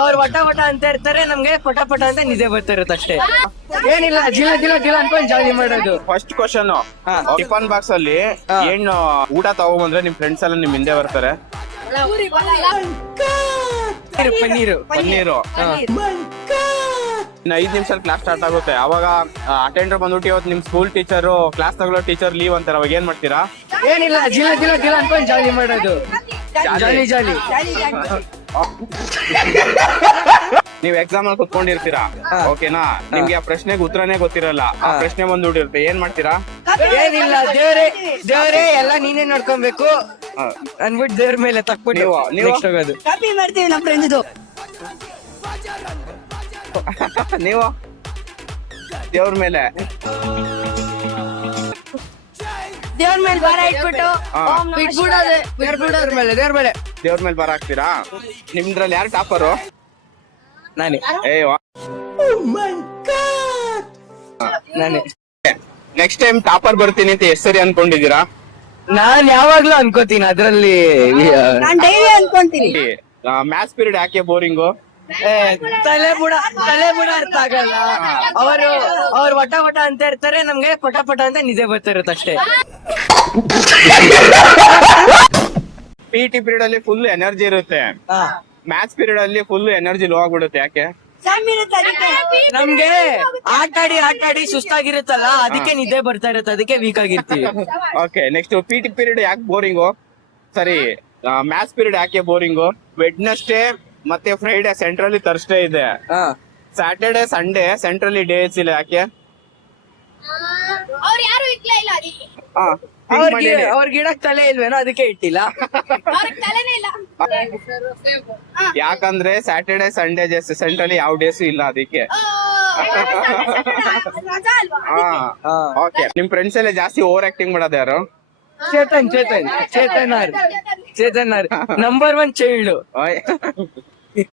ಅವ್ರು ವಟ ವಟ ಅಂತ ಇರ್ತಾರೆ, ನಮ್ಗೆ ಪಟ ಪಟ ಅಂತ ನಿದ್ದೆ ಬರ್ತಾ ಇರುತ್ತೆ ಅಷ್ಟೇ. ಏನಿಲ್ಲ, ಜಿಲ ಜಿಲ ಜಿಲ ಅನ್ಕೊಂಡ್ ಜಾಲಿ ಮಾಡೋದು. ಫಸ್ಟ್ ಕ್ವಶನ್, ಟಿಫನ್ ಬಾಕ್ಸ್ ಅಲ್ಲಿ ಏನ್ ಊಟ ತಗೊಂಡ್ಬಂದ್ರೆ ನಿಮ್ ಫ್ರೆಂಡ್ಸ್ ಎಲ್ಲ ನಿಮ್ ಹಿಂದೆ ಬರ್ತಾರೆ? ಪನ್ನೀರು. ಪನ್ನೀರು. ಇನ್ನು 5 ನಿಮಿಷದಲ್ಲಿ ಕ್ಲಾಸ್ ಸ್ಟಾರ್ಟ್ ಆಗುತ್ತೆ. ಅವಾಗ ಅಟೆಂಡರ್ ಬಂದ್ಬಿಟ್ಟು ಇವತ್ತು ನಿಮ್ ಸ್ಕೂಲ್ ಟೀಚರು ಕ್ಲಾಸ್ ತಗೊಳ್ಳೋ ಟೀಚರ್ ಲೀವ್ ಅಂತಾರೆ, ಅವಾಗ ಏನ್ ಮಾಡ್ತೀರಾ? ಏನಿಲ್ಲ, ಜಿಲ ಜಿಲ ಜಿಲ ಅನ್ಕೊಂಡ್ ಜಾಲಿ ಮಾಡೋದು. ಜಾಲಿ ಜಾಲಿ. ನೀವ್ ಎಕ್ಸಾಮ್ ಅಲ್ಲಿ ಕುತ್ಕೊಂಡಿರ್ತೀರಾ, ಓಕೆನಾ? ನಿಮ್ಗೆ ಆ ಪ್ರಶ್ನೆಗೆ ಉತ್ತರನೇ ಗೊತ್ತಿರಲ್ಲ, ಆ ಪ್ರಶ್ನೆ ಬಂದ್ಬಿಟ್ಟಿರುತ್ತೆ, ಏನ್ ಮಾಡ್ತೀರಾ? ಏನಿಲ್ಲ, ದೇವ್ರೇ ಎಲ್ಲ ನೀನೇ ನೋಡ್ಕೊಬೇಕು ಅನ್ಬಿಟ್ಟು ದೇವ್ರ ಮೇಲೆ ತಕ್ಬಿಟ್ಟು ನೀವು ಹೋಗೋದು. ಕಾಪಿ ಮಾಡ್ತೀವಿ ನಮ್ಮ ಫ್ರೆಂಡ್ದು. ನೀವು ದೇವ್ರ ಮೇಲೆ ದೇವ್ರ ಮೇಲೆ ಭಾರ ಇಟ್ಬಿಟ್ಟು ದೇವ್ರ ಮೇಲೆ ದೇವ್ರ ಮೇಲೆ ಬರ ಹಾಕ್ತೀರಾ? ನಿಮ್ದ್ರಲ್ಲಿ ಯಾರು ಟಾಪರು? ನಾನೇ. ನಾನೇ. ನೆಕ್ಸ್ಟ್ ಟೈಮ್ ಟಾಪರ್ ಬರ್ತೀನಿ ಅಂತ ಎಷ್ಟು ಸರಿ ಅನ್ಕೊಂಡಿದೀರಾ? ನಾನ್ ಯಾವಾಗ್ಲೂ ಅನ್ಕೋತೀನಿ ಅದ್ರಲ್ಲಿ. ನಾನ್ ಡೈಲಿ ಅನ್ಕೊಂತೀನಿ. ಮ್ಯಾಥ್ಸ್ ಪೀರಿಯಡ್ ಯಾಕೆ ಬೋರಿಂಗು? ತಲೆ ಬುಡ ಅರ್ಥ ಆಗಲ್ಲ. ಅವ್ರು ವಟ ವಟ ಅಂತ ಇರ್ತಾರೆ, ನಮ್ಗೆ ಪಟ ಪಟ ಅಂತ ನಿದ್ದೆ ಬರ್ತಾ ಇರುತ್ತೆ ಅಷ್ಟೇ. ಪಿಟಿ ಪೀರಿಯಡ್ ಅಲ್ಲಿ ಫುಲ್ ಎನರ್ಜಿ ಇರುತ್ತೆ, ಮ್ಯಾಥ್ಸ್ ಪೀರಿಯಡ್ ಅಲ್ಲಿ ಫುಲ್ ಎನರ್ಜಿ ಲೋ ಆಗ್ಬಿಡುತ್ತೆ. ಯಾಕೆ? ನಮ್ಗೆ ಆಟಾಡಿ ಸುಸ್ತಾಗಿರುತ್ತಲ್ಲ, ಅದಕ್ಕೆ ನಿದ್ದೆ ಬರ್ತಾ ಇರುತ್ತೆ, ಅದಕ್ಕೆ ವೀಕ್ ಆಗಿರ್ತೀವಿ. ಓಕೆ, ನೆಕ್ಸ್ಟ್ ಪಿಟಿ ಪೀರಿಯಡ್ ಯಾಕೆ ಬೋರಿಂಗು? ಸರಿ, ಮ್ಯಾಥ್ಸ್ ಪೀರಿಯಡ್ ಯಾಕೆ ಬೋರಿಂಗು? ವೆಡ್ನೆಸ್ಡೇ ಮತ್ತೆ ಫ್ರೈಡೆ ಸೆಂಟ್ರಲಿ ಥರ್ಸ್ಡೇ ಇದೆ, ಸ್ಯಾಟರ್ಡೆ ಸಂಡೇ ಸೆಂಟ್ರಲಿ ಡೇಸ್ ಇಲ್ಲ. ಯಾಕೆ? ಅವ್ರ ಗಿಡಕ್ ತಲೆ ಇಲ್ವೇನೋ, ಅದಕ್ಕೆ ಇಟ್ಟಿಲ್ಲ. ಯಾಕಂದ್ರೆ ಸ್ಯಾಟರ್ಡೆ ಸಂಡೇ ಸೆಂಟ್ರಲಿ ಯಾವ ಡೇಸ್ ಇಲ್ಲ, ಅದಕ್ಕೆ. ಓಕೆ, ನಿಮ್ ಫ್ರೆಂಡ್ಸ್ ಎಲ್ಲ ಜಾಸ್ತಿ ಓವರ್ ಆಕ್ಟಿಂಗ್ ಮಾಡೋದು ಯಾರು? Chetan number 1 child.